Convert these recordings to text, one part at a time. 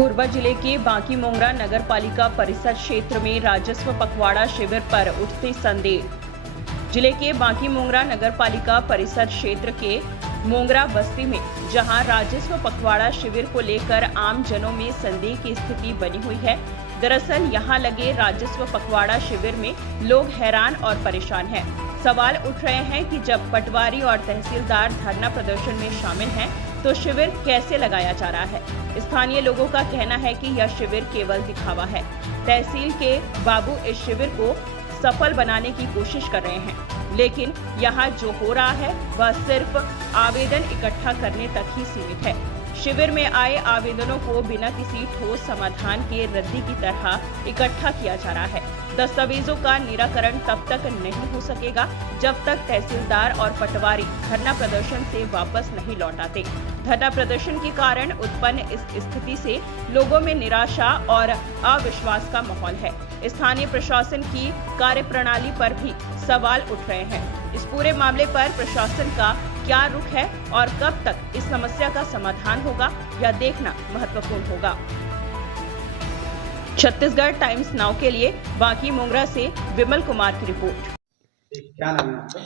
कोरबा जिले के बांकी मोंगरा नगर पालिका परिषद क्षेत्र में राजस्व पखवाड़ा शिविर पर उठते संदेह। जिले के बांकी मोंगरा नगर पालिका परिषद क्षेत्र के मोंगरा बस्ती में जहां राजस्व पखवाड़ा शिविर को लेकर आम जनों में संदेह की स्थिति बनी हुई है। दरअसल यहां लगे राजस्व पखवाड़ा शिविर में लोग हैरान और परेशान हैं। सवाल उठ रहे हैं कि जब पटवारी और तहसीलदार धरना प्रदर्शन में शामिल हैं तो शिविर कैसे लगाया जा रहा है। स्थानीय लोगों का कहना है कि यह शिविर केवल दिखावा है। तहसील के बाबू इस शिविर को सफल बनाने की कोशिश कर रहे हैं, लेकिन यहाँ जो हो रहा है वह सिर्फ आवेदन इकट्ठा करने तक ही सीमित है। शिविर में आए आवेदनों को बिना किसी ठोस समाधान के रद्दी की तरह इकट्ठा किया जा रहा है। दस्तावेजों का निराकरण तब तक नहीं हो सकेगा जब तक तहसीलदार और पटवारी धरना प्रदर्शन से वापस नहीं लौट आते। धरना प्रदर्शन के कारण उत्पन्न इस स्थिति से लोगों में निराशा और अविश्वास का माहौल है। स्थानीय प्रशासन की कार्यप्रणाली पर भी सवाल उठ रहे हैं। इस पूरे मामले पर प्रशासन का क्या रुख है और कब तक इस समस्या का समाधान होगा, यह देखना महत्वपूर्ण होगा। छत्तीसगढ़ टाइम्स नाउ के लिए बांकी मोंगरा से विमल कुमार की रिपोर्ट। क्या नाम है आपका?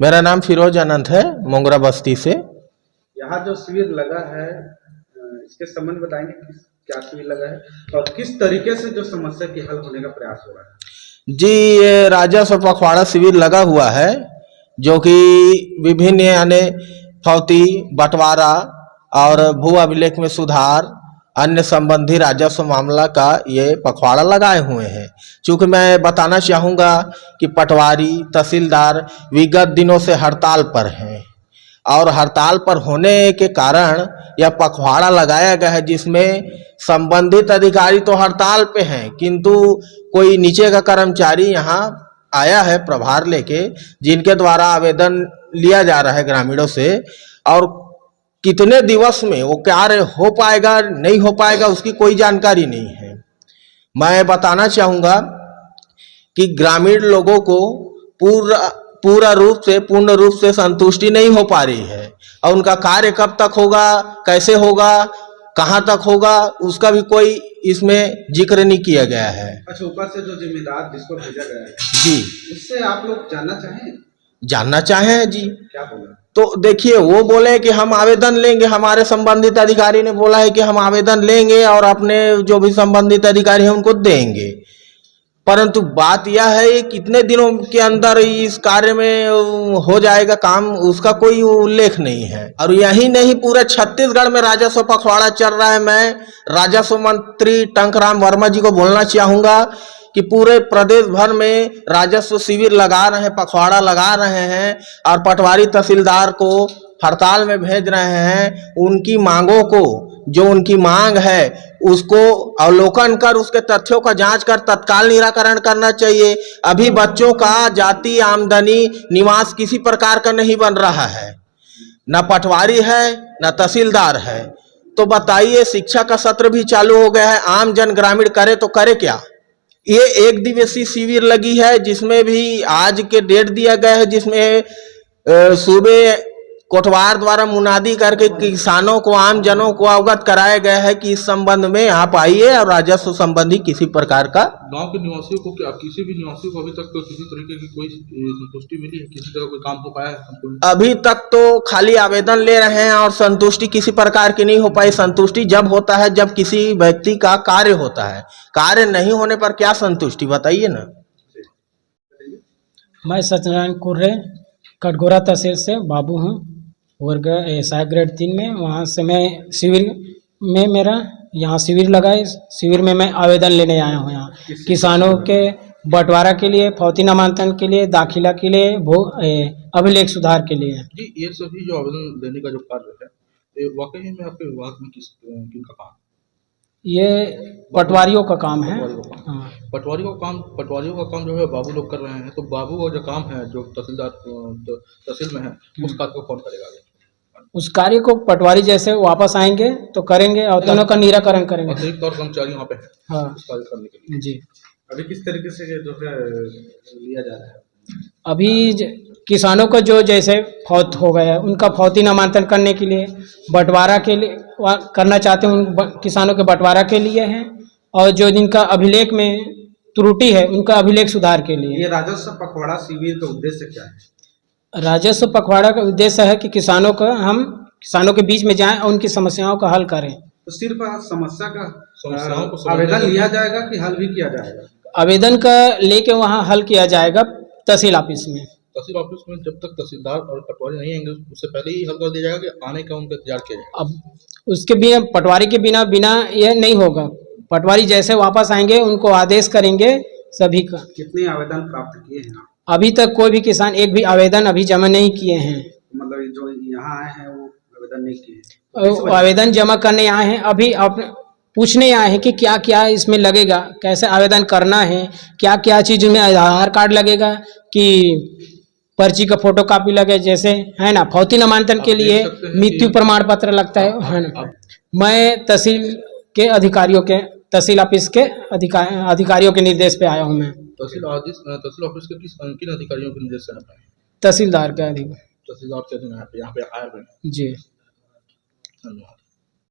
मेरा नाम फिरोज अनंत है, मोंगरा बस्ती से। यहाँ जो शिविर लगा है इसके संबंध बताएंगे क्या शिविर लगा है और किस तरीके से जो समस्या की हल होने का प्रयास हो रहा है? जी, ये राजस्व पखवाड़ा शिविर लगा हुआ है जो कि विभिन्न यानी फौती, बंटवारा और भू अभिलेख में सुधार, अन्य संबंधी राजस्व मामला का ये पखवाड़ा लगाए हुए हैं। चूँकि मैं बताना चाहूँगा कि पटवारी, तहसीलदार विगत दिनों से हड़ताल पर हैं और हड़ताल पर होने के कारण यह पखवाड़ा लगाया गया है, जिसमें संबंधित अधिकारी तो हड़ताल पे हैं किंतु कोई नीचे का कर्मचारी यहाँ आया है प्रभार लेके, जिनके द्वारा आवेदन लिया जा रहा है ग्रामीणों से। और कितने दिवस में वो कार्य हो पाएगा नहीं हो पाएगा उसकी कोई जानकारी नहीं है। मैं बताना चाहूँगा कि ग्रामीण लोगों को पूर्ण रूप से संतुष्टि नहीं हो पा रही है और उनका कार्य कब तक होगा, कैसे होगा, कहाँ तक होगा, उसका भी कोई इसमें जिक्र नहीं किया गया है। अच्छा, ऊपर से जो जिम्मेदार जिसको भेजा गया है जी, उससे आप लोग जानना चाहें जी। क्या बोला? तो देखिए, वो बोले कि हम आवेदन लेंगे, हमारे संबंधित अधिकारी ने बोला है कि हम आवेदन लेंगे और अपने जो भी संबंधित अधिकारी हैं उनको देंगे। परंतु बात यह है कितने दिनों के अंदर इस कार्य में हो जाएगा काम, उसका कोई उल्लेख नहीं है। और यही नहीं, पूरे छत्तीसगढ़ में राजस्व पखवाड़ा चल रहा है। मैं राजस्व मंत्री टंकराम वर्मा जी को बोलना चाहूँगा कि पूरे प्रदेश भर में राजस्व शिविर लगा रहे हैं, पखवाड़ा लगा रहे हैं और पटवारी तहसीलदार को हड़ताल में भेज रहे हैं। उनकी मांगों को, जो उनकी मांग है उसको अवलोकन कर उसके तथ्यों का जांच कर तत्काल निराकरण करना चाहिए। अभी बच्चों का जाति, आमदनी, निवास किसी प्रकार का नहीं बन रहा है, न पटवारी है न तहसीलदार है। तो बताइए, शिक्षा का सत्र भी चालू हो गया है, आम जन ग्रामीण करे तो करे क्या। ये एक दिवसीय शिविर लगी है जिसमें भी आज के डेट दिया गया है, जिसमें सूबे कोटवार द्वारा मुनादी करके किसानों को, आम जनों को अवगत कराया गया है कि इस संबंध में आप आइए और राजस्व संबंधी किसी प्रकार का। गांव के निवासियों को, क्या किसी भी निवासी को अभी तक तो किसी तरीके की कोई संतुष्टि मिली है? किसी तरह कोई काम हो पाया है? अभी तक तो खाली आवेदन ले रहे हैं और संतुष्टि किसी प्रकार की नहीं हो पाई। संतुष्टि जब होता है जब किसी व्यक्ति का कार्य होता है, कार्य नहीं होने पर क्या संतुष्टि, बताइए ना। मैं सत्यनारायण कुर्रे कटघोरा तहसील से बाबू हूँ, वर्ग सहायक ग्रेड 3 में। वहाँ से मैं शिविर में, मेरा यहाँ शिविर लगा है। शिविर में मैं आवेदन लेने आया हूँ यहाँ किसानों के बंटवारा के लिए, फौती नामांकन के लिए, दाखिला के लिए, अभिलेख सुधार के लिए। जी, ये सभी जो आवेदन देने का जो कार्य है वाकई में आपके विभाग में किनका काम? ये पटवारियों का काम है। हाँ, पटवारियों का काम जो है बाबू लोग कर रहे हैं। तो बाबू का जो काम है, जो तहसीलदार तहसील में है, उस कार्य को कौन करेगा? उस कार्य को पटवारी जैसे वापस आएंगे तो करेंगे और दोनों का निराकरण करेंगे। अतिरिक्त और कर्मचारी वहाँ पे है हाँ, उस कार्य करने के लिए। जी। अभी किस तरीके से जो है लिया जा रहा है? अभी किसानों को जो जैसे फौत हो गया उनका फौती नामांकन करने के लिए बंटवारा के लिए करना चाहते हैं, उन किसानों के बंटवारा के लिए हैं, और जो जिनका अभिलेख में त्रुटि है उनका अभिलेख सुधार के लिए। ये राजस्व पखवाड़ा शिविर का उद्देश्य क्या है? राजस्व पखवाड़ा का उद्देश्य है कि किसानों के बीच में जाएं और उनकी समस्याओं का हल करें। तो सिर्फ समस्या का समस्याओं को आवेदन लिया जाएगा कि हल भी किया जाएगा? आवेदन का लेके वहाँ हल किया जाएगा तहसील ऑफिस में। तहसील ऑफिस में जब तक तहसीलदार और पटवारी नहीं आएंगे उससे पहले ही हल कर दिया जाएगा कि आने का उनका इंतजार किया जाएगा। अब उसके बिना पटवारी के बिना यह नहीं होगा। पटवारी जैसे वापस आएंगे उनको आदेश करेंगे सभी का। कितने आवेदन प्राप्त किए हैं आप? अभी तक कोई भी किसान एक भी आवेदन अभी जमा नहीं किए हैं। मतलब जो यहाँ आए हैं वो आवेदन नहीं किए? वो आवेदन जमा करने आए हैं, अभी पूछने आए हैं कि क्या क्या इसमें लगेगा, कैसे आवेदन करना है, क्या क्या चीज़ में आधार कार्ड लगेगा कि पर्ची का फोटो कापी लगे, जैसे है ना फौती नामांकन के लिए मृत्यु प्रमाण पत्र लगता है ना। मैं तहसील ऑफिस के अधिकारियों के निर्देश पे आया हूँ। मैं तहसील ऑफिस के किन अधिकारियों के निर्देश से आए? तहसीलदार के तहसीलदार के यहाँ पे आए हुए हैं। जी धन्यवाद।